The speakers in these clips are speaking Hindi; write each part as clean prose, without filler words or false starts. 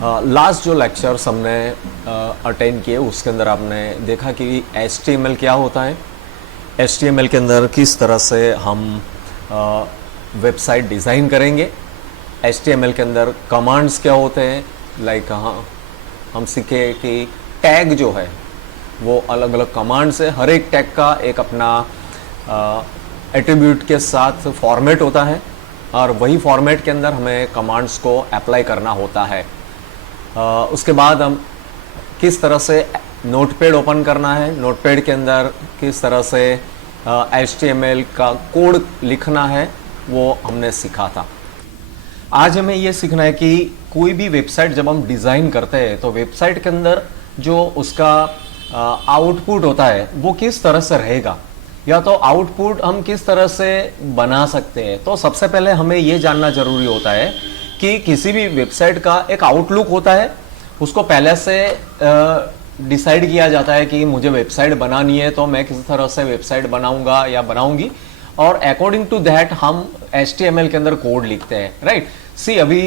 लास्ट जो लेक्चर्स हमने अटेंड किए उसके अंदर आपने देखा कि HTML क्या होता है, HTML के अंदर किस तरह से हम वेबसाइट डिज़ाइन करेंगे, HTML के अंदर कमांड्स क्या होते हैं, लाइक हम सीखे कि टैग जो है वो अलग अलग कमांड्स है, हर एक टैग का एक अपना एट्रीब्यूट के साथ फॉर्मेट होता है और वही फॉर्मेट के अंदर हमें कमांड्स को अप्लाई करना होता है। उसके बाद हम किस तरह से नोटपैड ओपन करना है, नोटपैड के अंदर किस तरह से HTML का कोड लिखना है वो हमने सीखा था। आज हमें ये सीखना है कि कोई भी वेबसाइट जब हम डिज़ाइन करते हैं तो वेबसाइट के अंदर जो उसका आउटपुट होता है वो किस तरह से रहेगा, या तो आउटपुट हम किस तरह से बना सकते हैं। तो सबसे पहले हमें ये जानना जरूरी होता है कि किसी भी वेबसाइट का एक आउटलुक होता है, उसको पहले से डिसाइड किया जाता है कि मुझे वेबसाइट बनानी है तो मैं किस तरह से वेबसाइट बनाऊंगा या बनाऊंगी, और अकॉर्डिंग टू दैट हम HTML के अंदर कोड लिखते हैं, राइट। सी अभी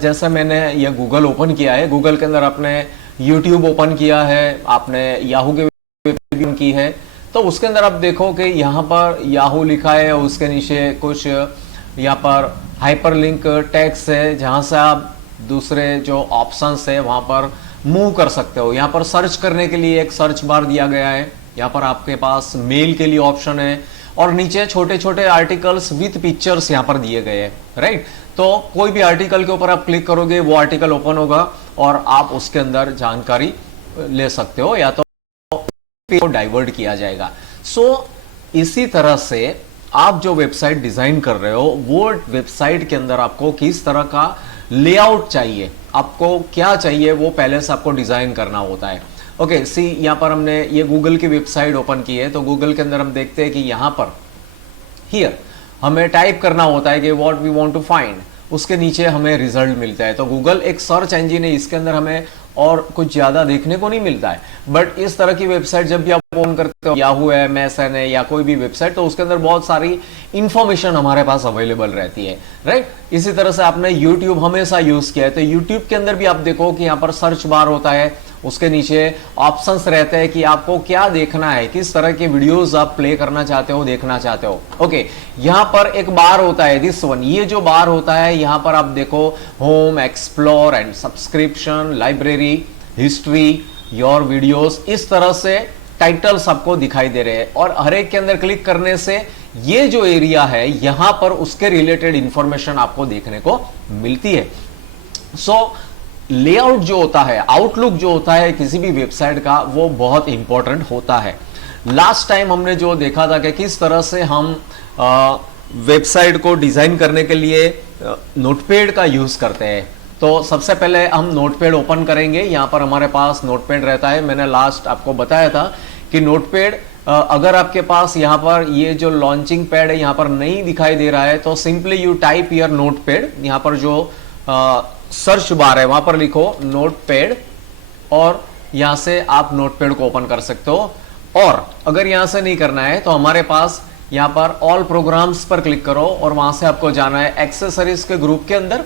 जैसे मैंने ये गूगल ओपन किया है, गूगल के अंदर आपने यूट्यूब ओपन किया है, आपने याहू के वेबसाइट की है, तो उसके अंदर आप देखो कि यहाँ पर याहू लिखा है, उसके नीचे कुछ यहाँ पर हाइपरलिंक टैग्स है जहाँ से आप दूसरे जो ऑप्शंस है वहाँ पर मूव कर सकते हो। यहाँ पर सर्च करने के लिए एक सर्च बार दिया गया है, यहाँ पर आपके पास मेल के लिए ऑप्शन है और नीचे छोटे छोटे आर्टिकल्स विथ पिक्चर्स यहाँ पर दिए गए हैं, राइट। तो कोई भी आर्टिकल के ऊपर आप क्लिक करोगे वो आर्टिकल ओपन होगा और आप उसके अंदर जानकारी ले सकते हो या तो डाइवर्ट किया जाएगा। सो इसी तरह से आप जो वेबसाइट डिजाइन कर रहे हो वो वेबसाइट के अंदर आपको किस तरह का लेआउट चाहिए, आपको क्या चाहिए, वो पहले से आपको डिजाइन करना होता है। ओके सी यहाँ पर हमने ये गूगल की वेबसाइट ओपन की है, तो गूगल के अंदर हम देखते हैं कि यहाँ पर हियर हमें टाइप करना होता है कि what we want to find, उसके नीचे हमें रिजल्ट मिलता है। तो गूगल एक सर्च इंजन है, इसके अंदर हमें और कुछ ज्यादा देखने को नहीं मिलता है। बट इस तरह की वेबसाइट जब भी आप ओपन करते हो, याहू है, मैसन है या कोई भी वेबसाइट, तो उसके अंदर बहुत सारी इंफॉर्मेशन हमारे पास अवेलेबल रहती है, राइट। इसी तरह से आपने यूट्यूब हमेशा यूज किया है, तो यूट्यूब के अंदर भी आप देखो कि यहाँ पर सर्च बार होता है, उसके नीचे ऑप्शंस रहते हैं कि आपको क्या देखना है, किस तरह के वीडियोस आप प्ले करना चाहते हो, देखना चाहते हो। ओके यहाँ पर एक बार होता है, दिस वन, ये जो बार होता है यहाँ पर आप देखो home, explore and subscription, library, history, your videos, इस तरह से टाइटल्स आपको दिखाई दे रहे हैं और हर एक के अंदर क्लिक करने से ये जो एरिया है यहां पर उसके रिलेटेड इंफॉर्मेशन आपको देखने को मिलती है। सो लेआउट जो होता है, आउटलुक जो होता है किसी भी वेबसाइट का, वो बहुत इंपॉर्टेंट होता है। लास्ट टाइम हमने जो देखा था कि किस तरह से हम वेबसाइट को डिजाइन करने के लिए नोटपैड का यूज करते हैं। तो सबसे पहले हम नोटपैड ओपन करेंगे, यहाँ पर हमारे पास नोटपैड रहता है। मैंने लास्ट आपको बताया था कि नोटपैड अगर आपके पास यहाँ पर ये जो लॉन्चिंग पैड है यहाँ पर नहीं दिखाई दे रहा है तो simply you type your notepad, यहाँ पर जो सर्च बार है वहां पर लिखो नोटपैड और यहां से आप नोटपैड को ओपन कर सकते हो। और अगर यहां से नहीं करना है तो हमारे पास यहां पर ऑल प्रोग्राम्स पर क्लिक करो और वहां से आपको जाना है एक्सेसरीज के ग्रुप के अंदर,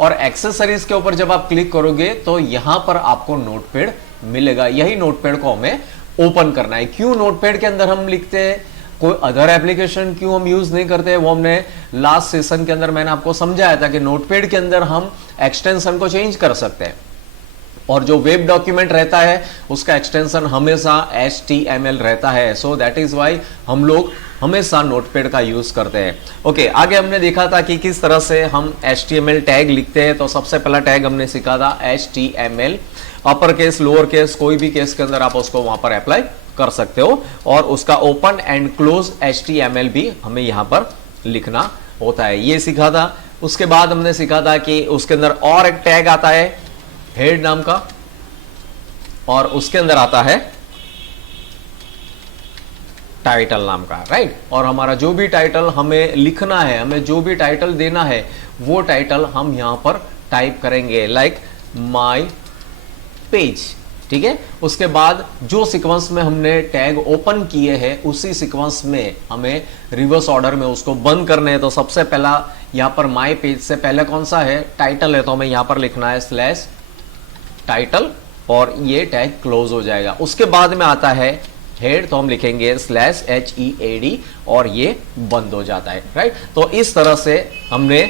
और एक्सेसरीज के ऊपर जब आप क्लिक करोगे तो यहां पर आपको नोटपैड मिलेगा। यही नोटपैड को हमें ओपन करना है। क्यों नोटपैड के अंदर हम लिखते हैं, कोई अदर एप्लीकेशन क्यों हम यूज नहीं करते, वो हमने लास्ट सेशन के अंदर मैंने आपको समझाया था कि नोटपैड के अंदर हम एक्सटेंशन को चेंज कर सकते हैं और जो वेब डॉक्यूमेंट रहता है उसका एक्सटेंशन हमेशा HTML रहता है। सो दैट इज वाई हम लोग हमेशा नोटपैड का यूज करते हैं। ओके आगे हमने देखा था कि किस तरह से हम HTML टैग लिखते हैं। तो सबसे पहला टैग हमने सीखा था HTML, upper case, lower case, कोई भी केस के अंदर आप उसको वहां पर अप्लाई कर सकते हो और उसका ओपन एंड क्लोज HTML भी हमें यहां पर लिखना होता है, ये सीखा था। उसके बाद हमने सीखा था कि उसके अंदर और एक टैग आता है हेड नाम का और उसके अंदर आता है टाइटल नाम का, राइट। और हमारा जो भी टाइटल हमें लिखना है, हमें जो भी टाइटल देना है वो टाइटल हम यहां पर टाइप करेंगे, लाइक माय पेज, ठीक है। उसके बाद जो सीक्वेंस में हमने टैग ओपन किए हैं उसी सीक्वेंस में हमें रिवर्स ऑर्डर में उसको बंद करने हैं। तो सबसे पहला यहाँ पर माय पेज से पहले कौन सा है, टाइटल है, तो हमें यहाँ पर लिखना है टाइटल और ये टैग क्लोज हो जाएगा। उसके बाद में आता है हेड, तो हम लिखेंगे /HEAD और ये बंद हो जाता है, राइट। तो इस तरह से हमने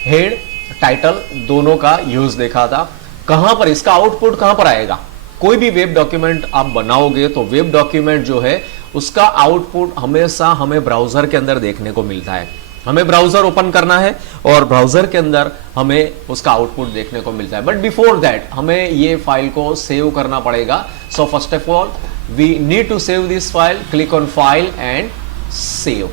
हेड टाइटल दोनों का यूज देखा था। कहां पर इसका आउटपुट कहां पर आएगा? कोई भी वेब डॉक्यूमेंट आप बनाओगे तो वेब डॉक्यूमेंट जो है उसका आउटपुट हमेशा हमें ब्राउजर के अंदर देखने को मिलता है। हमें ब्राउजर ओपन करना है और ब्राउजर के अंदर हमें उसका आउटपुट देखने को मिलता है। बट बिफोर दैट हमें ये फाइल को सेव करना पड़ेगा। So first of all we need to save this file. Click on file and save.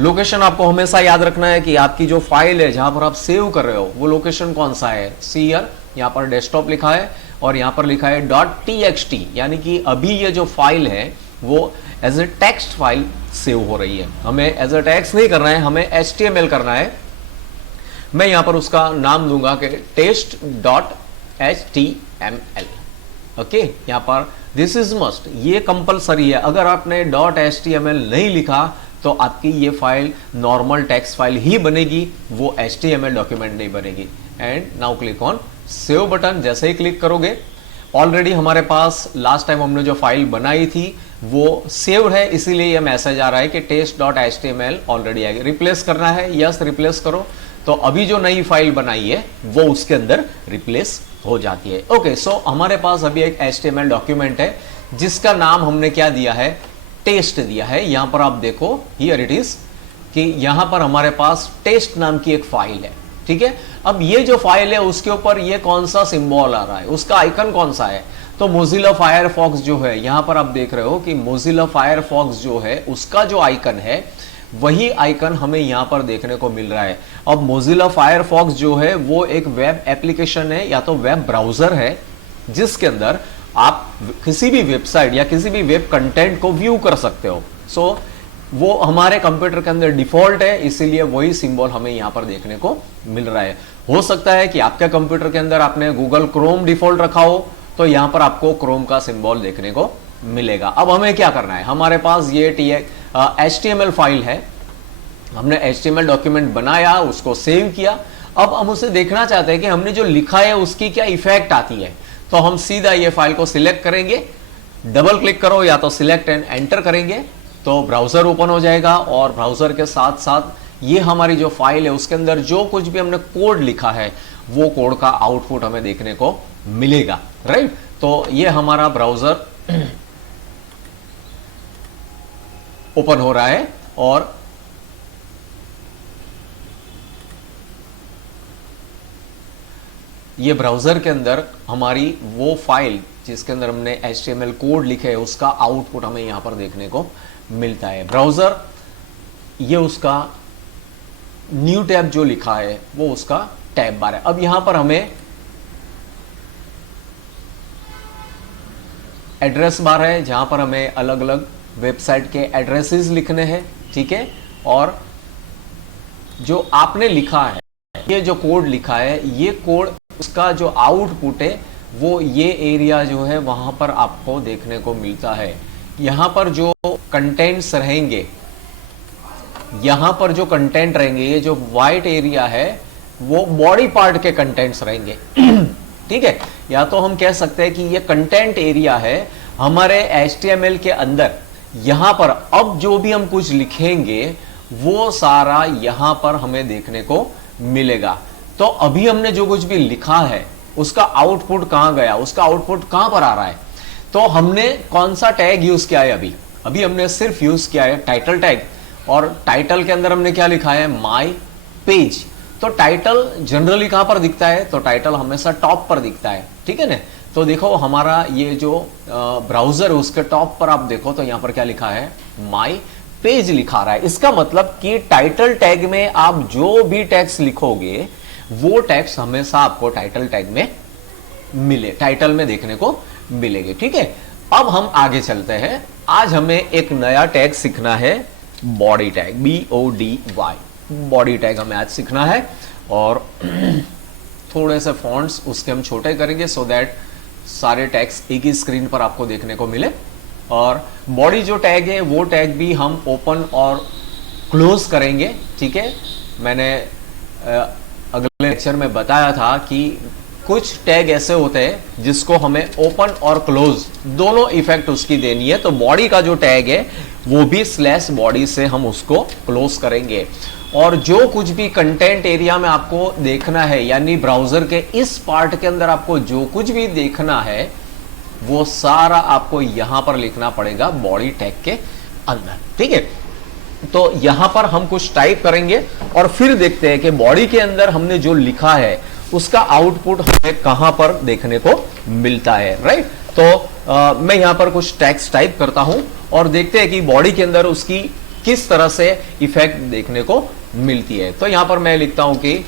Location आपको हमेशा याद रखना है कि आपकी जो फाइल है जहां पर आप सेव कर रहे हो वो लोकेशन कौन सा है। सी हियर, यहां पर डेस्कटॉप लिखा है और यहां पर लिखा है .txt, यानी कि अभी ये जो फाइल है वो as a text file save हो रही है। हमें एज ए टेक्स्ट नहीं करना है, हमें HTML करना है। मैं यहां पर उसका नाम दूंगा कि test.html। ओके, यहां पर दिस इज मस्ट, ये कंपलसरी है। अगर आपने .html नहीं लिखा तो आपकी ये फाइल नॉर्मल टेक्स्ट फाइल ही बनेगी, वो HTML डॉक्यूमेंट नहीं बनेगी। And now click on save button. जैसे ही क्लिक करोगे, ऑलरेडी हमारे पास लास्ट टाइम हमने जो फाइल बनाई थी वो सेव है, इसीलिए ये मैसेज आ रहा है कि test.html ऑलरेडी आएगी। रिप्लेस करना है, यस रिप्लेस करो, तो अभी जो नई फाइल बनाई है वो उसके अंदर रिप्लेस हो जाती है। ओके, सो हमारे पास अभी एक HTML डॉक्यूमेंट है जिसका नाम हमने क्या दिया है, टेस्ट दिया है। यहां पर आप देखो, हियर इट इज, कि यहां पर हमारे पास टेस्ट नाम की एक फाइल है, ठीक है। अब ये जो फाइल है उसके ऊपर ये कौन सा सिंबल आ रहा है, उसका आइकन कौन सा है, तो मोजिला फायरफॉक्स जो है, यहां पर आप देख रहे हो कि मोजिला फायरफॉक्स जो है उसका जो आइकन है वही आइकन हमें यहां पर देखने को मिल रहा है। अब मोजिला फायरफॉक्स जो है वो एक वेब एप्लीकेशन है या तो वेब ब्राउजर है जिसके अंदर आप किसी भी वेबसाइट या किसी भी वेब कंटेंट को व्यू कर सकते हो। सो वो हमारे कंप्यूटर के अंदर डिफॉल्ट है, इसीलिए वही सिंबल हमें यहां पर देखने को मिल रहा है। हो सकता है कि आपके कंप्यूटर के अंदर आपने गूगल क्रोम डिफॉल्ट रखा हो तो यहां पर आपको क्रोम का सिंबल देखने को मिलेगा। अब हमें क्या करना है, हमारे पास ये HTML फाइल है, हमने HTML डॉक्यूमेंट बनाया, उसको सेव किया। अब हम उसे देखना चाहते हैं कि हमने जो लिखा है उसकी क्या इफेक्ट आती है। तो हम सीधा ये फाइल को सिलेक्ट करेंगे, डबल क्लिक करो या तो सिलेक्ट एंड एंटर करेंगे तो ब्राउजर ओपन हो जाएगा और ब्राउजर के साथ साथ ये हमारी जो फाइल है उसके अंदर जो कुछ भी हमने कोड लिखा है वो कोड का आउटपुट हमें देखने को मिलेगा, राइट। तो ये हमारा ब्राउजर ओपन हो रहा है और ये ब्राउजर के अंदर हमारी वो फाइल जिसके अंदर हमने HTML कोड लिखे है उसका आउटपुट हमें यहां पर देखने को मिलता है। ब्राउजर ये उसका न्यू टैब जो लिखा है वो उसका टैब बार है। अब यहां पर हमें एड्रेस बार है जहां पर हमें अलग अलग वेबसाइट के एड्रेसेस लिखने हैं, ठीक है। और जो आपने लिखा है, ये जो कोड लिखा है, ये कोड उसका जो आउटपुट है वो ये एरिया जो है वहां पर आपको देखने को मिलता है। यहां पर जो कंटेंट्स रहेंगे, यहां पर जो कंटेंट रहेंगे, ये जो व्हाइट एरिया है वो बॉडी पार्ट के कंटेंट्स रहेंगे ठीक है। या तो हम कह सकते हैं कि ये कंटेंट एरिया है हमारे HTML के अंदर। यहां पर अब जो भी हम कुछ लिखेंगे वो सारा यहां पर हमें देखने को मिलेगा। तो अभी हमने जो कुछ भी लिखा है उसका आउटपुट कहां गया, उसका आउटपुट कहां पर आ रहा है। तो हमने कौन सा टैग यूज किया है, अभी हमने सिर्फ यूज किया है टाइटल टैग। और टाइटल के अंदर हमने क्या लिखा है, माय पेज। तो टाइटल जनरली कहां पर दिखता है, तो टाइटल हमेशा टॉप पर दिखता है, ठीक है ना। तो देखो हमारा ये जो ब्राउजर है उसके टॉप पर आप देखो तो यहां पर क्या लिखा है, माय पेज लिखा रहा है। इसका मतलब कि टाइटल टैग में आप जो भी टैग्स लिखोगे वो टैग्स हमेशा आपको टाइटल टैग में मिले, टाइटल में देखने को मिलेंगे, ठीक है। अब हम आगे चलते हैं। आज हमें एक नया टैग सीखना है, body tag, BODY, body tag हमें आज सीखना है। और थोड़े से फॉन्ट्स उसके हम छोटे करेंगे सो दैट सारे टैग्स एक ही स्क्रीन पर आपको देखने को मिले। और बॉडी जो टैग है वो टैग भी हम ओपन और क्लोज करेंगे, ठीक है। मैंने अगले लेक्चर में बताया था कि कुछ टैग ऐसे होते हैं जिसको हमें ओपन और क्लोज दोनों इफेक्ट उसकी देनी है, तो बॉडी का जो टैग है वो भी स्लैश बॉडी से हम उसको क्लोज करेंगे। और जो कुछ भी कंटेंट एरिया में आपको देखना है, यानी ब्राउजर के इस पार्ट के अंदर आपको जो कुछ भी देखना है वो सारा आपको यहां पर लिखना पड़ेगा बॉडी टैग के अंदर, ठीक है। तो यहां पर हम कुछ टाइप करेंगे और फिर देखते हैं कि बॉडी के अंदर हमने जो लिखा है उसका आउटपुट हमें कहां पर देखने को मिलता है, राइट। तो मैं यहां पर कुछ टेक्स्ट टाइप करता हूं और देखते हैं कि बॉडी के अंदर उसकी किस तरह से इफेक्ट देखने को मिलती है। तो यहां पर मैं लिखता हूं कि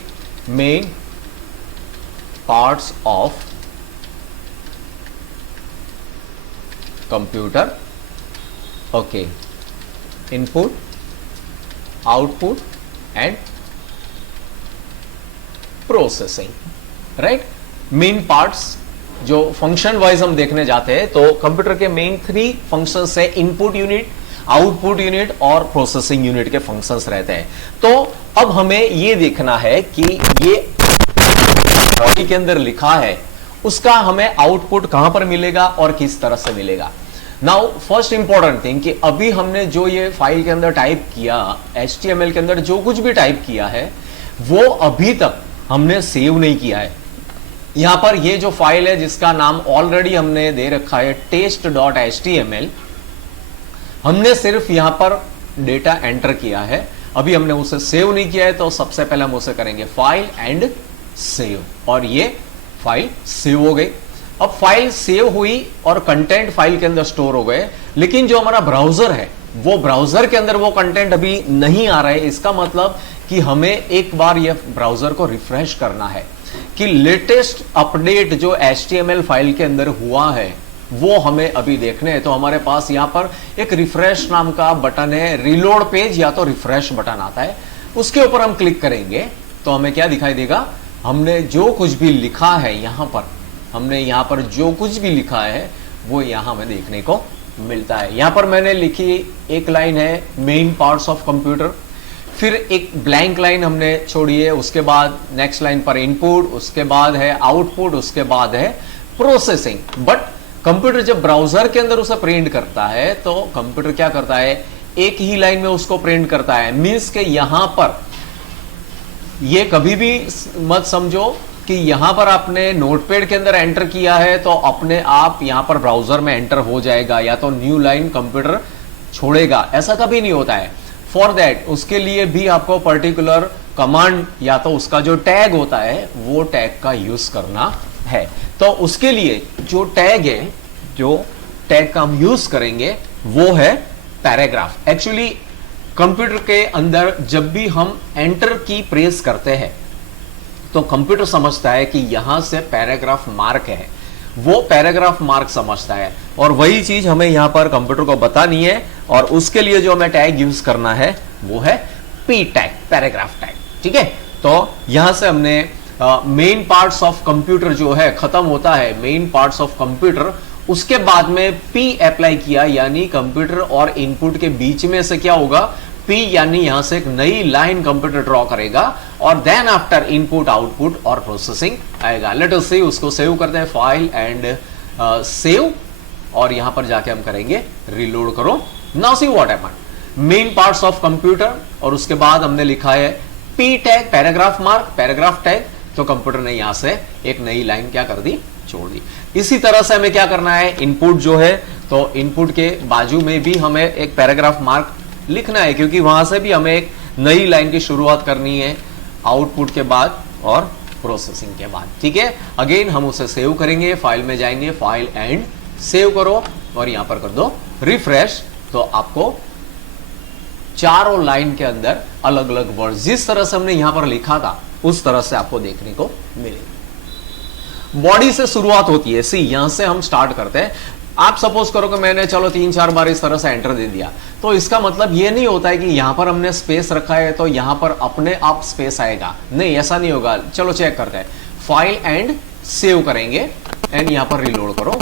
main parts of computer, okay, input, output and processing, right. Main parts जो फंक्शन वाइज हम देखने जाते हैं, तो कंप्यूटर के मेन 3 फंक्शंस है, इनपुट यूनिट, आउटपुट यूनिट और प्रोसेसिंग यूनिट के फंक्शंस रहते हैं। तो अब हमें यह देखना है कि ये बॉडी के अंदर लिखा है उसका हमें आउटपुट कहां पर मिलेगा और किस तरह से मिलेगा। नाउ फर्स्ट इंपॉर्टेंट थिंग कि अभी हमने जो ये फाइल के अंदर टाइप किया, HTML के अंदर जो कुछ भी टाइप किया है वो अभी तक हमने सेव नहीं किया है। यहां पर ये जो फाइल है जिसका नाम ऑलरेडी हमने दे रखा है test.html, हमने सिर्फ यहां पर डेटा एंटर किया है, अभी हमने उसे सेव नहीं किया है। तो सबसे पहले हम उसे करेंगे फाइल एंड सेव, और ये फाइल सेव हो गई। अब फाइल सेव हुई और कंटेंट फाइल के अंदर स्टोर हो गए, लेकिन जो हमारा ब्राउजर है वो ब्राउजर के अंदर वो कंटेंट अभी नहीं आ रहा है। इसका मतलब कि हमें एक बार ये ब्राउजर को रिफ्रेश करना है कि लेटेस्ट अपडेट जो HTML फाइल के अंदर हुआ है वो हमें अभी देखने हैं। तो हमारे पास यहां पर एक रिफ्रेश नाम का बटन है, रीलोड पेज या तो रिफ्रेश बटन आता है, उसके ऊपर हम क्लिक करेंगे तो हमें क्या दिखाई देगा, हमने जो कुछ भी लिखा है यहां पर, हमने यहां पर जो कुछ भी लिखा है वो यहां हमें देखने को मिलता है। यहां पर मैंने लिखी एक लाइन है मेन पार्ट्स ऑफ कंप्यूटर, फिर एक ब्लैंक लाइन हमने छोड़ी है, उसके बाद नेक्स्ट लाइन पर इनपुट, उसके बाद है आउटपुट, उसके बाद है प्रोसेसिंग। बट कंप्यूटर जब ब्राउजर के अंदर उसे प्रिंट करता है तो कंप्यूटर क्या करता है, एक ही लाइन में उसको प्रिंट करता है। मीन्स के यहां पर ये कभी भी मत समझो कि यहां पर आपने नोटपैड के अंदर एंटर किया है तो अपने आप यहां पर ब्राउजर में एंटर हो जाएगा या तो न्यू लाइन कंप्यूटर छोड़ेगा, ऐसा कभी नहीं होता है। फॉर दैट उसके लिए भी आपको पर्टिकुलर कमांड या तो उसका जो टैग होता है वो टैग का यूज करना है। तो उसके लिए जो टैग है, जो टैग का हम यूज करेंगे वो है पैराग्राफ। एक्चुअली कंप्यूटर के अंदर जब भी हम एंटर की प्रेस करते हैं तो कंप्यूटर समझता है कि यहां से पैराग्राफ मार्क है, वो पैराग्राफ मार्क समझता है, और वही चीज हमें यहां पर कंप्यूटर को बतानी है। और उसके लिए जो हमें टैग यूज करना है वो है पी टैग, पैराग्राफ टैग, ठीक है। तो यहां से हमने मेन पार्ट्स ऑफ कंप्यूटर जो है खत्म होता है, मेन पार्ट्स ऑफ कंप्यूटर, उसके बाद में पी अप्लाई किया, यानी कंप्यूटर और इनपुट के बीच में से क्या होगा, पी, यानी यहां से एक नई लाइन कंप्यूटर ड्रॉ करेगा और देन आफ्टर इनपुट, आउटपुट और प्रोसेसिंग आएगा। लेट अस सी, उसको सेव करते हैं, फाइल एंड सेव, और यहां पर जाके हम करेंगे रिलोड करो। Now see what happened, main parts of computer, और उसके बाद हमने लिखा है P tag, paragraph mark, paragraph tag, तो कंप्यूटर ने यहां से एक नई लाइन क्या कर दी, छोड़ दी। इसी तरह से हमें क्या करना है, इनपुट जो है तो इनपुट के बाजू में भी हमें एक पैराग्राफ मार्क लिखना है, क्योंकि वहां से भी हमें एक नई लाइन की शुरुआत करनी है, आउटपुट के बाद और प्रोसेसिंग के बाद, ठीक है। अगेन हम उसे सेव करेंगे, फाइल में जाएंगे, फाइल एंड सेव करो और यहां पर कर दो रिफ्रेश, तो आपको चारों लाइन के अंदर अलग अलग वर्ड जिस तरह से हमने यहां पर लिखा था उस तरह से आपको देखने को मिलेगा। बॉडी से शुरुआत होती है, सी यहां से हम स्टार्ट करते हैं। आप सपोज करो कि मैंने चलो 3-4 बार इस तरह से एंटर दे दिया, तो इसका मतलब ये नहीं होता है कि यहां पर हमने स्पेस रखा है तो यहां पर अपने आप स्पेस आएगा, नहीं, ऐसा नहीं होगा। चलो चेक करते हैं, फाइल एंड सेव करेंगे एंड यहां पर रिलोड करो,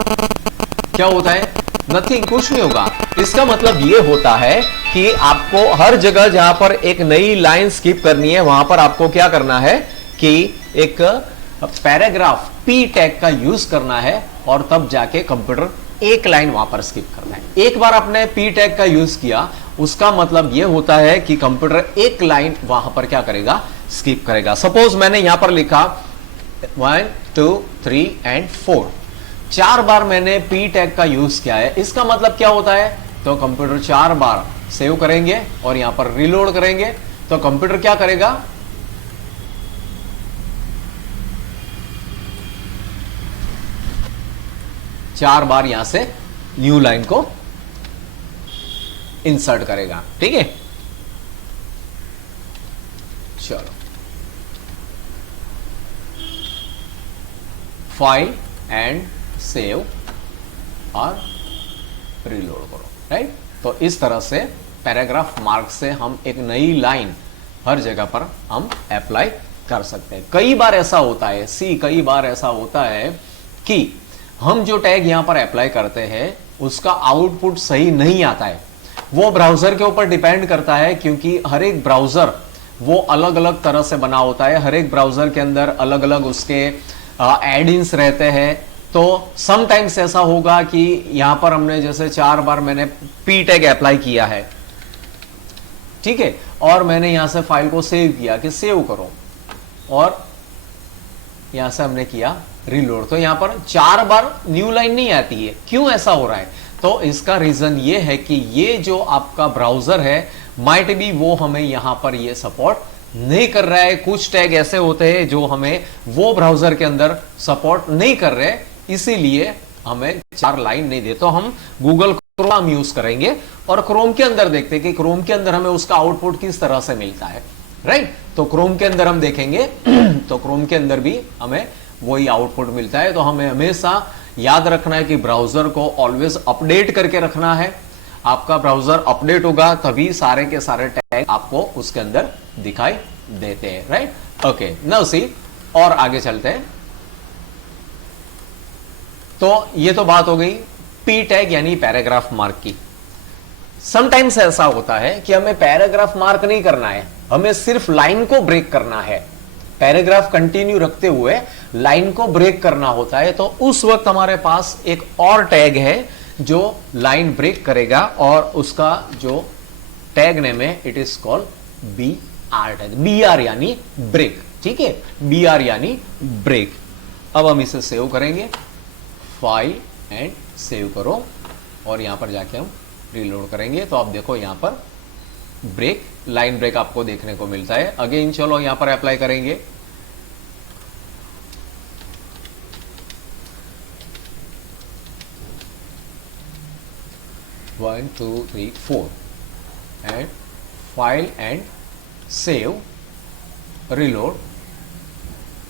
क्या होता है, नथिंग, कुछ नहीं होगा। इसका मतलब ये होता है कि आपको हर जगह जहां पर एक नई लाइन स्किप करनी है वहां पर आपको क्या करना है कि एक पैराग्राफ पी टैग का यूज करना है और तब जाके कंप्यूटर एक लाइन वहां पर स्किप करना है। एक बार आपने पी टैग का यूज किया, उसका मतलब यह होता है कि कंप्यूटर एक लाइन वहां पर क्या करेगा, स्किप करेगा। सपोज मैंने यहां पर लिखा 1 2 3 एंड 4, 4 बार मैंने पी टैग का यूज किया है। इसका मतलब क्या होता है, तो कंप्यूटर 4 बार सेव करेंगे और यहां पर रीलोड करेंगे, तो कंप्यूटर क्या करेगा, चार बार यहां से न्यू लाइन को इंसर्ट करेगा। ठीक है, चलो फाइल एंड सेव और रीलोड करो। राइट, तो इस तरह से पैराग्राफ मार्क से हम एक नई लाइन हर जगह पर हम अप्लाई कर सकते हैं। कई बार ऐसा होता है, कई बार ऐसा होता है कि हम जो टैग यहां पर अप्लाई करते हैं उसका आउटपुट सही नहीं आता है। वो ब्राउजर के ऊपर डिपेंड करता है, क्योंकि हर एक ब्राउजर वो अलग अलग तरह से बना होता है। हर एक ब्राउजर के अंदर अलग अलग उसके एड-इन्स रहते हैं। तो समटाइम्स ऐसा होगा कि यहां पर हमने जैसे 4 बार मैंने पी टैग अप्लाई किया है, ठीक है, और मैंने यहां से फाइल को सेव किया कि सेव करो, और यहां से हमने किया रीलोड, तो यहां पर 4 बार न्यू लाइन नहीं आती है। क्यों ऐसा हो रहा है, तो इसका रीजन ये है कि ये जो आपका ब्राउजर है माइट बी वो हमें यहां पर ये सपोर्ट नहीं कर रहा है। कुछ टैग ऐसे होते हैं जो हमें वो ब्राउजर के अंदर सपोर्ट नहीं कर रहे, इसीलिए हमें 4 लाइन नहीं दे। तो हम गूगल क्रोम यूज करेंगे और क्रोम के अंदर देखते हैं कि क्रोम के अंदर हमें उसका आउटपुट किस तरह से मिलता है। राइट, तो क्रोम के अंदर हम देखेंगे तो क्रोम के अंदर भी हमें वही आउटपुट मिलता है। तो हमें हमेशा याद रखना है कि ब्राउजर को ऑलवेज अपडेट करके रखना है। आपका ब्राउजर अपडेट होगा तभी सारे के सारे टैग आपको उसके अंदर दिखाई देते हैं। राइट, ओके, नाउ सी, और आगे चलते हैं। तो ये तो बात हो गई पी टैग यानी पैराग्राफ मार्क की। समटाइम्स ऐसा होता है कि हमें पैराग्राफ मार्क नहीं करना है, हमें सिर्फ लाइन को ब्रेक करना है। पैराग्राफ कंटिन्यू रखते हुए लाइन को ब्रेक करना होता है, तो उस वक्त हमारे पास एक और टैग है जो लाइन ब्रेक करेगा, और उसका जो टैग नेम है it is called B R tag. B R यानी ब्रेक। ठीक है, बी आर यानी ब्रेक। अब हम इसे सेव करेंगे, फाइल एंड सेव करो, और यहां पर जाके हम रीलोड करेंगे। तो आप देखो यहां पर ब्रेक, लाइन ब्रेक आपको देखने को मिलता है। अगेन चलो यहां पर अप्लाई करेंगे, one two three four and file and save reload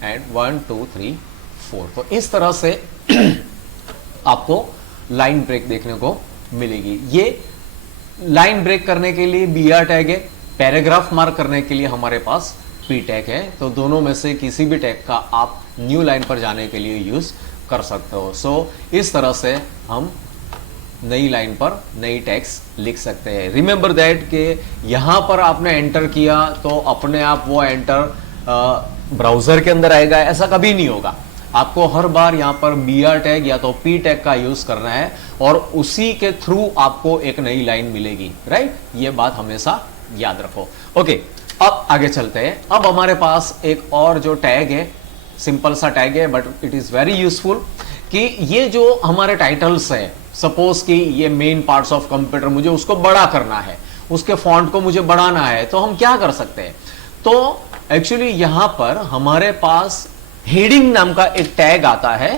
and 1 2 3 4। तो इस तरह से आपको लाइन ब्रेक देखने को मिलेगी। ये लाइन ब्रेक करने के लिए बी आर टैग है, पैराग्राफ मार्क करने के लिए हमारे पास पी टैग है। तो दोनों में से किसी भी टैग का आप न्यू लाइन पर जाने के लिए यूज कर सकते हो। सो इस तरह से हम नई लाइन पर नई टैग्स लिख सकते हैं। रिमेंबर दैट कि यहां पर आपने एंटर किया तो अपने आप वो एंटर ब्राउजर के अंदर आएगा, ऐसा कभी नहीं होगा। आपको हर बार यहां पर बी आर टैग या तो पी टैग का यूज करना है, और उसी के थ्रू आपको एक नई लाइन मिलेगी। राइट, ये बात हमेशा याद रखो। ओके, अब आगे चलते हैं। अब हमारे पास एक और जो टैग है, सिंपल सा टैग है but it is very useful, कि ये जो हमारे टाइटल्स है, सपोज कि ये मेन पार्ट्स ऑफ कंप्यूटर, मुझे उसको बड़ा करना है, उसके फॉन्ट को मुझे बढ़ाना है, तो हम क्या कर सकते हैं। तो एक्चुअली यहां पर हमारे पास हेडिंग नाम का एक टैग आता है,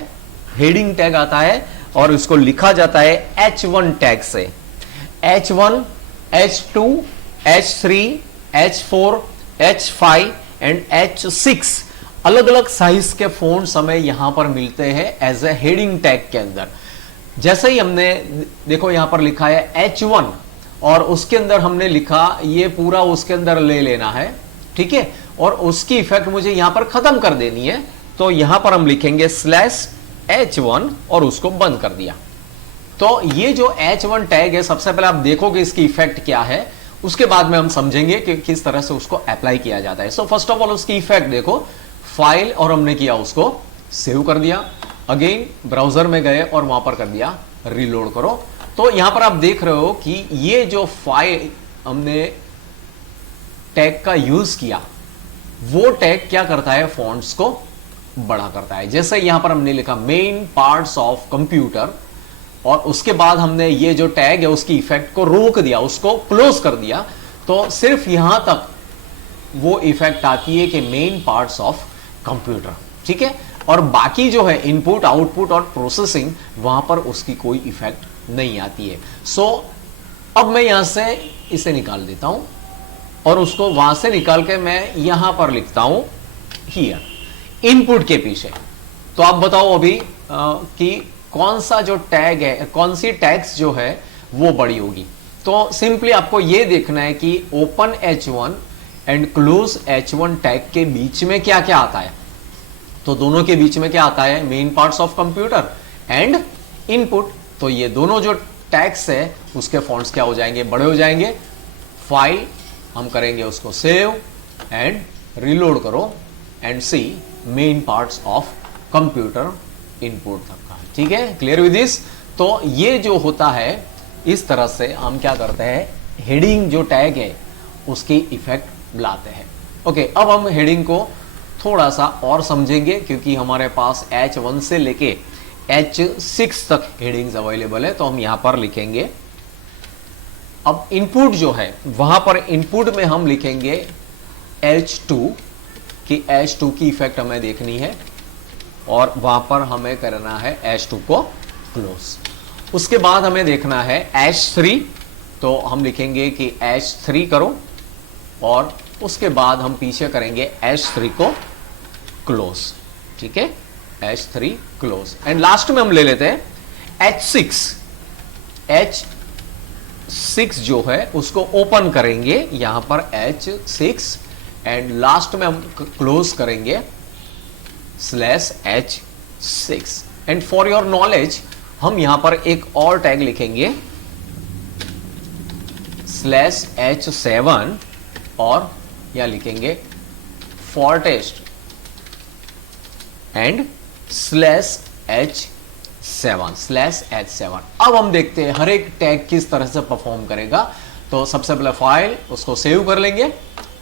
हेडिंग टैग आता है, और इसको लिखा जाता है H1 टैग से। H1, H2, H3, H4, H5 and H6 अलग अलग साइज के फोन्ट्स हमें यहां पर मिलते हैं एज ए हेडिंग टैग के अंदर। जैसे ही हमने देखो यहां पर लिखा है H1, और उसके अंदर हमने लिखा, ये पूरा उसके अंदर ले लेना है, ठीक है, और उसकी इफेक्ट मुझे यहां पर खत्म कर देनी है। तो यहां पर हम लिखेंगे /H1 और उसको बंद कर दिया। तो ये जो H1 टैग है, सबसे पहले आप देखोगे इसकी इफेक्ट क्या है, उसके बाद में हम समझेंगे कि किस तरह से उसको अप्लाई किया जाता है। सो फर्स्ट ऑफ ऑल उसकी इफेक्ट देखो, फाइल और हमने किया उसको सेव कर दिया, अगेन ब्राउजर में गए और वहां पर कर दिया रीलोड करो। तो यहां पर आप देख रहे हो कि ये जो फाइल हमने टैग का यूज किया वो टैग क्या करता है, फॉन्ट्स को बड़ा करता है। जैसे यहां पर हमने लिखा मेन पार्ट्स ऑफ कंप्यूटर और उसके बाद हमने ये जो टैग है उसकी इफेक्ट को रोक दिया, उसको क्लोज कर दिया, तो सिर्फ यहां तक वो इफेक्ट आती है कि मेन पार्ट्स ऑफ कंप्यूटर, ठीक है। और बाकी जो है इनपुट आउटपुट और प्रोसेसिंग वहां पर उसकी कोई इफेक्ट नहीं आती है। सो अब मैं यहां से इसे निकाल देता हूं और उसको वहां से निकाल के मैं यहां पर लिखता हूं हियर इनपुट के पीछे। तो आप बताओ अभी कि कौन सा जो टैग है, कौन सी टैग्स जो है वो बड़ी होगी। तो सिंपली आपको ये देखना है कि open H1 and close H1 tag के बीच में क्या क्या आता है। तो दोनों के बीच में क्या आता है, main parts of computer and input. तो ये दोनों जो टैग्स है उसके फॉन्ट्स क्या हो जाएंगे, बड़े हो जाएंगे। फाइल हम करेंगे उसको सेव एंड रीलोड करो and see main parts of computer input तक का, ठीक है। Clear with this. तो ये जो होता है इस तरह से हम क्या करते हैं, हेडिंग जो टैग है उसकी इफेक्ट लाते हैं। ओके, अब हम हेडिंग को थोड़ा सा और समझेंगे क्योंकि हमारे पास H1 से लेके H6 तक हेडिंग्स अवेलेबल है। तो हम यहां पर लिखेंगे, अब इनपुट जो है वहां पर इनपुट में हम लिखेंगे H2 कि H2 की इफेक्ट हमें देखनी है और वहां पर हमें करना है H2 को क्लोज। उसके बाद हमें देखना है H3, तो हम लिखेंगे कि H3 करो और उसके बाद हम पीछे करेंगे H3 को क्लोज, ठीक है, H3 क्लोज। एंड लास्ट में हम ले लेते हैं H6। H6 जो है उसको ओपन करेंगे यहां पर H6 एंड लास्ट में हम क्लोज करेंगे /H6। And for your knowledge हम यहां पर एक और टैग लिखेंगे /H7 और या लिखेंगे फॉर टेस्ट एंड /H7। अब हम देखते हैं हर एक टैग किस तरह से परफॉर्म करेगा। तो सबसे पहले फाइल उसको सेव कर लेंगे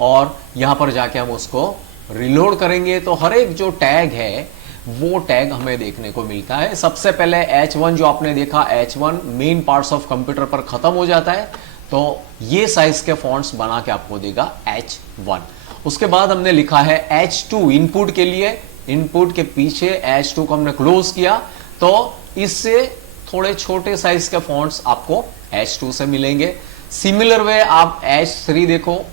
और यहां पर जाके हम उसको रिलोड करेंगे। तो हर एक जो टैग है वो टैग हमें देखने को मिलता है। सबसे पहले H1 जो आपने देखा, H1 main parts of computer पर खत्म हो जाता है, तो ये साइज के फॉन्ट्स बना के आपको देगा H1। उसके बाद हमने लिखा है H2 इनपुट के लिए, इनपुट के पीछे H2 को हमने क्लोज किया, तो इससे थोड़े छोटे साइज के फॉन्ट्स आपको H2 से मिलेंगे। सिमिलर वे आप H3 देखो,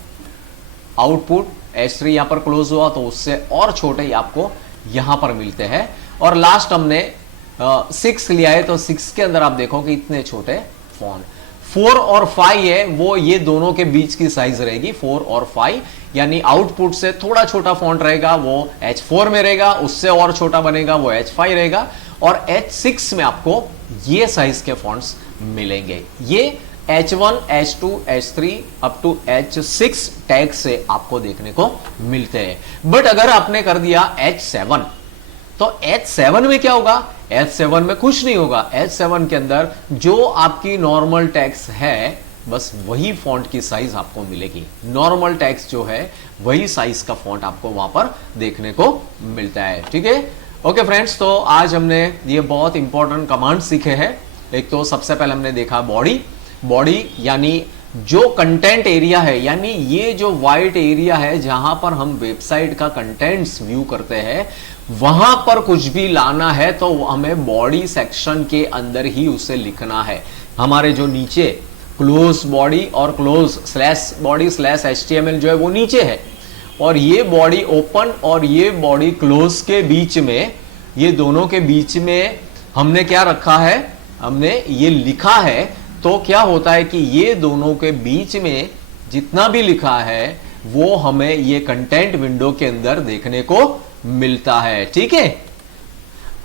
आउटपुट H3 यहां पर क्लोज हुआ तो उससे और छोटे ही आपको यहां पर मिलते हैं। और लास्ट हमने 6 लिया है, तो 6 के अंदर आप देखो कि इतने छोटे फॉन्ट। 4 और 5 है वो ये दोनों के बीच की साइज रहेगी 4 और 5, यानी आउटपुट से थोड़ा छोटा फॉन्ट रहेगा वो H4 में रहेगा, उससे और छोटा बनेगा वो H5 रहेगा, और H6 में आपको ये साइज के फॉन्ट्स मिलेंगे। ये H1, H2, H3 up to H6 tag से आपको देखने को मिलते हैं। बट अगर आपने कर दिया H7, तो H7 में क्या होगा, H7 में कुछ नहीं होगा। H7 के अंदर जो आपकी नॉर्मल टैग्स है बस वही फॉन्ट की साइज आपको मिलेगी। नॉर्मल टैग्स जो है वही साइज का फॉन्ट आपको वहां पर देखने को मिलता है, ठीक है। ओके फ्रेंड्स, तो आज हमने ये बहुत इंपॉर्टेंट कमांड सीखे हैं। एक तो सबसे पहले हमने देखा बॉडी यानी जो कंटेंट एरिया है, यानी ये जो वाइट एरिया है जहां पर हम वेबसाइट का कंटेंट्स व्यू करते हैं, वहां पर कुछ भी लाना है तो हमें बॉडी सेक्शन के अंदर ही उसे लिखना है। हमारे जो नीचे क्लोज बॉडी और क्लोज /body/html जो है वो नीचे है, और ये बॉडी ओपन और ये बॉडी क्लोज के बीच में, ये दोनों के बीच में हमने क्या रखा है, हमने ये लिखा है। तो क्या होता है कि ये दोनों के बीच में जितना भी लिखा है वो हमें ये कंटेंट विंडो के अंदर देखने को मिलता है, ठीक है।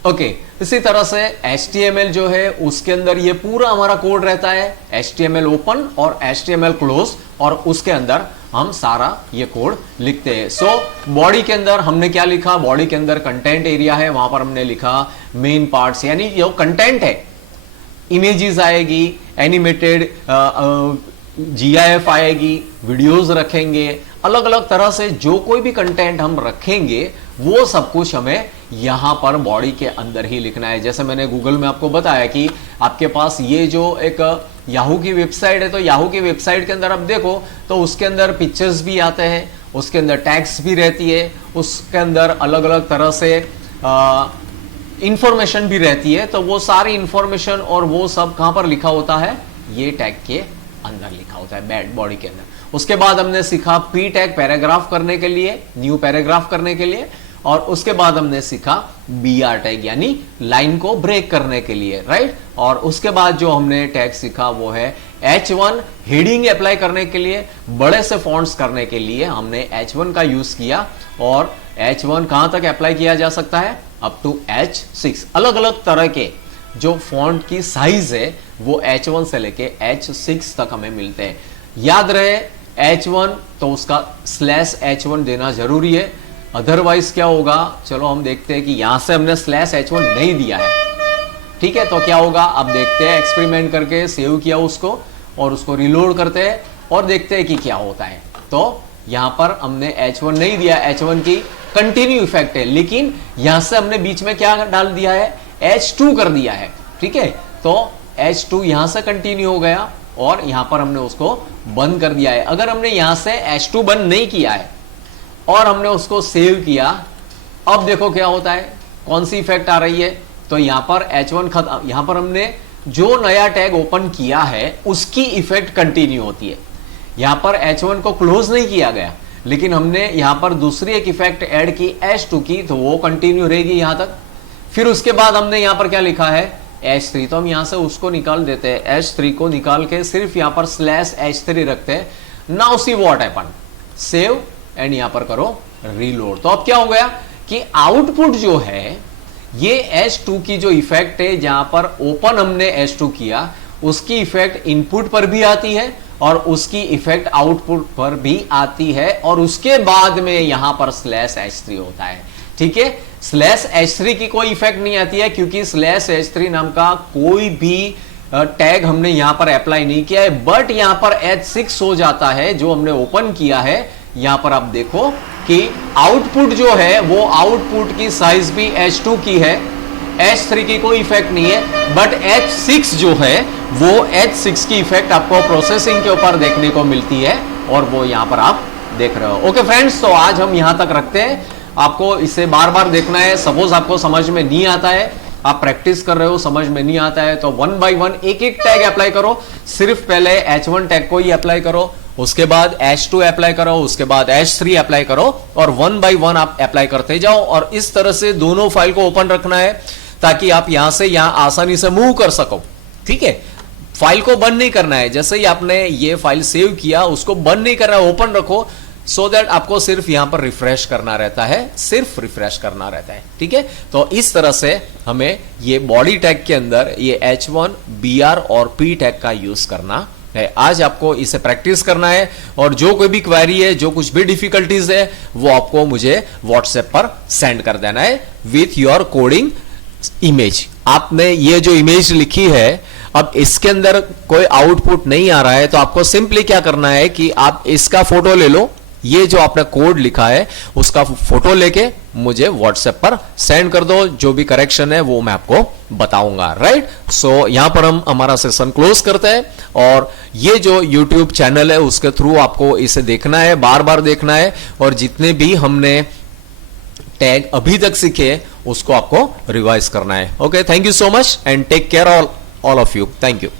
ओके, इसी तरह से HTML जो है उसके अंदर ये पूरा हमारा कोड रहता है, HTML ओपन और HTML क्लोज, और उसके अंदर हम सारा ये कोड लिखते हैं। सो बॉडी के अंदर हमने क्या लिखा, बॉडी के अंदर कंटेंट एरिया है, वहां पर हमने लिखा मेन पार्ट्स, यानी जो कंटेंट है, इमेजेस आएगी, एनिमेटेड GIF आएगी, वीडियोस रखेंगे, अलग अलग तरह से जो कोई भी कंटेंट हम रखेंगे वो सब कुछ हमें यहां पर बॉडी के अंदर ही लिखना है। जैसे मैंने गूगल में आपको बताया कि आपके पास ये जो एक याहू की वेबसाइट है, तो याहू की वेबसाइट के अंदर आप देखो तो उसके अंदर पिक्चर्स भी आते हैं, उसके अंदर टैग्स भी रहती है, उसके अंदर अलग अलग तरह से इंफॉर्मेशन भी रहती है। तो वो सारी इंफॉर्मेशन और वो सब कहां पर लिखा होता है, ये टैग के अंदर लिखा होता है बॉडी के अंदर। उसके बाद हमने सीखा पी टैग पैराग्राफ करने के लिए, न्यू पैराग्राफ करने के लिए, और उसके बाद हमने सीखा BR टैग यानी लाइन को ब्रेक करने के लिए, राइट। और उसके बाद जो हमने टैग सीखा वो है H1 हेडिंग अप्लाई करने के लिए, बड़े से फॉन्ट्स करने के लिए हमने H1 का यूज किया। और H1 कहां तक अप्लाई किया जा सकता है, अप टू H6। अलग अलग तरह के जो फॉन्ट की साइज है वो H1 से लेके H6 तक हमें मिलते हैं। याद रहे H1 तो उसका /H1 देना जरूरी है, अदरवाइज क्या होगा, चलो हम देखते हैं कि यहां से हमने /H1 नहीं दिया है, ठीक है। तो क्या होगा, अब देखते हैं, एक्सपेरिमेंट करके सेव किया उसको और उसको रिलोड करते हैं और देखते हैं कि क्या होता है। तो यहां पर हमने H1 नहीं दिया, H1 की कंटिन्यू इफेक्ट है, लेकिन यहां से हमने बीच में क्या डाल दिया है, H2 कर दिया है, ठीक है। तो H2 यहां से कंटिन्यू हो गया और यहां पर हमने उसको बंद कर दिया है। अगर हमने यहां से H2 बंद नहीं किया है और हमने उसको सेव किया, अब देखो क्या होता है, कौन सी इफेक्ट आ रही है। तो यहां पर H1 खत्म, यहां पर हमने जो नया टैग ओपन किया है उसकी इफेक्ट कंटिन्यू होती है। यहां पर H1 को क्लोज नहीं किया गया, लेकिन हमने यहां पर दूसरी एक इफेक्ट ऐड की H2 की, तो वो कंटिन्यू रहेगी यहां तक। फिर उसके बाद हमने यहां पर क्या लिखा है, H3, तो हम यहां से उसको निकाल देते हैं, H3 को निकाल के सिर्फ यहां पर /H3 रखते हैं। Now see what happen, save and यहां पर करो रीलोड। तो अब क्या हो गया कि आउटपुट जो है ये H2 की जो इफेक्ट है, जहां पर ओपन हमने H2 किया, उसकी इफेक्ट इनपुट पर भी आती है और उसकी इफेक्ट आउटपुट पर भी आती है, और उसके बाद में यहां पर /H3 होता है, ठीक है। /H3 की कोई इफेक्ट नहीं आती है क्योंकि /H3 नाम का कोई भी टैग हमने यहां पर अप्लाई नहीं किया है, बट यहां पर H6 हो जाता है जो हमने ओपन किया है। यहां पर आप देखो कि आउटपुट जो है वो आउटपुट की साइज भी H2 की है, H3 की कोई इफेक्ट नहीं है, बट H6 जो है वो H6 की इफेक्ट आपको प्रोसेसिंग के ऊपर देखने को मिलती है, और वो यहां पर आप देख रहे हो। ओके फ्रेंड्स, तो आज हम यहां तक रखते हैं, आपको इसे बार बार देखना है। सपोज आपको समझ में नहीं आता है, आप प्रैक्टिस कर रहे हो, समझ में नहीं आता है, तो 1 बाय 1 एक एक टैग अप्लाई करो। सिर्फ पहले H1 टैग को ही अप्लाई करो, उसके बाद H2 अप्लाई करो, उसके बाद H3 अप्लाई करो, और 1 बाय 1 आप अप्लाई करते जाओ। और इस तरह से दोनों फाइल को ओपन रखना है ताकि आप यहां से यहां आसानी से मूव कर सको, ठीक है। फाइल को बंद नहीं करना है, जैसे ही आपने ये फाइल सेव किया उसको बंद नहीं करना है, ओपन रखो, सो दैट आपको सिर्फ यहां पर रिफ्रेश करना रहता है, सिर्फ रिफ्रेश करना रहता है, ठीक है। तो इस तरह से हमें ये बॉडी टैग के अंदर ये H1, BR और P टैग का यूज करना है। आज आपको इसे प्रैक्टिस करना है, और जो कोई भी क्वेरी है, जो कुछ भी डिफिकल्टीज है, वो आपको मुझे व्हाट्सएप पर सेंड कर देना है विथ योर कोडिंग इमेज। आपने ये जो इमेज लिखी है, अब इसके अंदर कोई आउटपुट नहीं आ रहा है, तो आपको सिंपली क्या करना है कि आप इसका फोटो ले लो, ये जो आपने कोड लिखा है उसका फोटो लेके मुझे व्हाट्सएप पर सेंड कर दो, जो भी करेक्शन है वो मैं आपको बताऊंगा, राइट। सो यहां पर हम हमारा सेशन क्लोज करते हैं, और ये जो YouTube चैनल है उसके थ्रू आपको इसे देखना है, बार बार देखना है, और जितने भी हमने टैग अभी तक सीखे उसको आपको रिवाइज करना है। Okay, thank you so much and take care all of you, thank you.